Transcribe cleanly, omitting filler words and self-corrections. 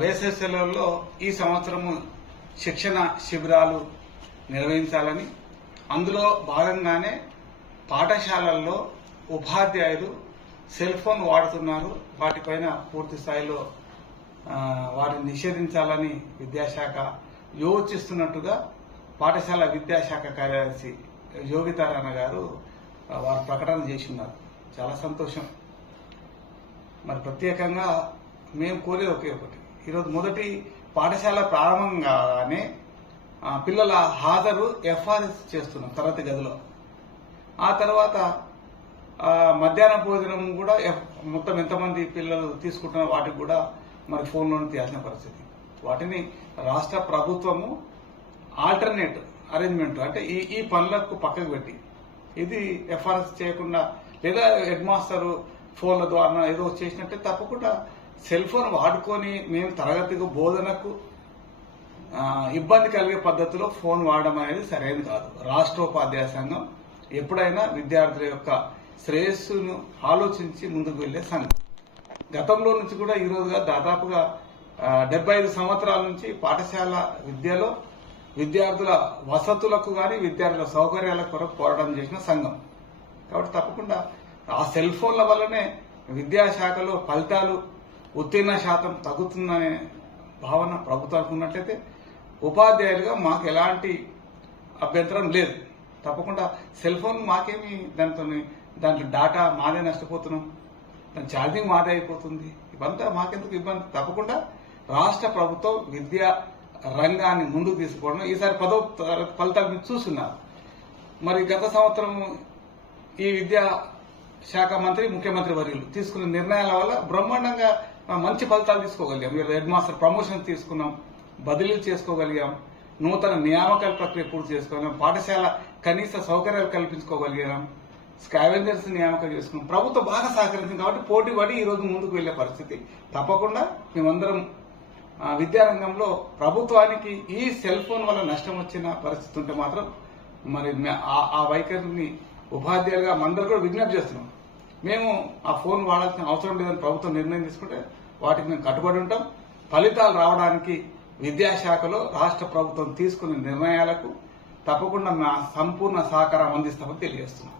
వేసవి సెలవుల్లో ఈ సంవత్సరము శిక్షణ శిబిరాలు నిర్వహించాలని, అందులో భాగంగానే పాఠశాలల్లో ఉపాధ్యాయులు సెల్ ఫోన్ వాడుతున్నారు, వాటిపైన పూర్తి స్థాయిలో వాటిని నిషేధించాలని విద్యాశాఖ యోచిస్తున్నట్టుగా పాఠశాల విద్యాశాఖ కార్యదర్శి యోగితారాయణ గారు వారు ప్రకటన చేస్తున్నారు. చాలా సంతోషం. మరి ప్రత్యేకంగా మేము కోరేది ఒకే ఒకటి, ఈరోజు మొదటి పాఠశాల ప్రారంభంగానే పిల్లల హాజరు ఎఫ్ఆర్ఎస్ చేస్తున్నాం తరగతి గదిలో. ఆ తర్వాత మధ్యాహ్న భోజనం కూడా మొత్తం ఎంతమంది పిల్లలు తీసుకుంటున్న వాటికి కూడా మరి ఫోన్లోనే తీయాల్సిన పరిస్థితి. వాటిని రాష్ట్ర ప్రభుత్వము ఆల్టర్నేట్ అరేంజ్మెంట్ అంటే ఈ పనులకు పక్కకు పెట్టి, ఇది ఎఫ్ఆర్ఎస్ చేయకుండా లేదా హెడ్ మాస్టర్ ఫోన్ల ద్వారా ఏదో చేసినట్టే తప్పకుండా సెల్ ఫోన్ వాడుకొని మేము తరగతికి బోధనకు ఇబ్బంది కలిగే పద్ధతిలో ఫోన్ వాడడం అనేది సరైనది కాదు. రాష్ట్రోపాధ్యాయ సంఘం ఎప్పుడైనా విద్యార్థుల యొక్క శ్రేయస్సును ఆలోచించి ముందుకు వెళ్లే సంఘం. గతంలో నుంచి కూడా ఈ రోజుగా దాదాపుగా 75 సంవత్సరాల నుంచి పాఠశాల విద్యలో విద్యార్థుల వసతులకు కానీ విద్యార్థుల సౌకర్యాల కొరకు పోరాటం చేసిన సంఘం. కాబట్టి తప్పకుండా ఆ సెల్ ఫోన్ల వల్లనే విద్యాశాఖలో ఫలితాలు ఉత్తీర్ణ శాతం తగ్గుతుందనే భావన ప్రభుత్వానికి ఉన్నట్లయితే ఉపాధ్యాయులుగా మాకు ఎలాంటి అభ్యంతరం లేదు. తప్పకుండా సెల్ ఫోన్ మాకేమి దాంట్లో డాటా మాదే నష్టపోతున్నాం, దాని ఛార్జింగ్ మాదే అయిపోతుంది, ఇవంతా మాకెందుకు ఇబ్బంది. తప్పకుండా రాష్ట్ర ప్రభుత్వం విద్యా రంగాన్ని ముందుకు తీసుకోవడం ఈసారి 10వ తరగతి ఫలితాలు మీరు చూస్తున్నారు. మరి గత సంవత్సరం ఈ విద్యా శాఖ మంత్రి ముఖ్యమంత్రి వర్యులు తీసుకున్న నిర్ణయాల వల్ల బ్రహ్మాండంగా మంచి ఫలితాలు తీసుకోగలిగాం. మీరు హెడ్ మాస్టర్ ప్రమోషన్ తీసుకున్నాం, బదిలీలు చేసుకోగలిగాం, నూతన నియామకాల ప్రక్రియ పూర్తి చేసుకోగలిగాం, పాఠశాల కనీస సౌకర్యాలు కల్పించుకోగలిగాం, స్కావెంజర్స్ నియామకం చేసుకున్నాం. ప్రభుత్వం బాగా సహకరించింది కాబట్టి పోటీ పడి ఈ రోజు ముందుకు వెళ్లే పరిస్థితి. తప్పకుండా మేమందరం విద్యారంగంలో ప్రభుత్వానికి ఈ సెల్ ఫోన్ వల్ల నష్టం వచ్చిన పరిస్థితి ఉంటే మాత్రం మరి ఆ వైఖరిని ఉపాధ్యాయులుగా మనందరూ కూడా విజ్ఞప్తి చేస్తున్నాం. మేము ఆ ఫోన్ వాడాల్సిన అవసరం లేదని ప్రభుత్వం నిర్ణయం తీసుకుంటే వాటికి మేము కట్టుబడి ఉంటాం. ఫలితాలు రావడానికి విద్యాశాఖలో రాష్ట్ర ప్రభుత్వం తీసుకున్న నిర్ణయాలకు తప్పకుండా మా సంపూర్ణ సహకారం అందిస్తామని తెలియజేస్తున్నాం.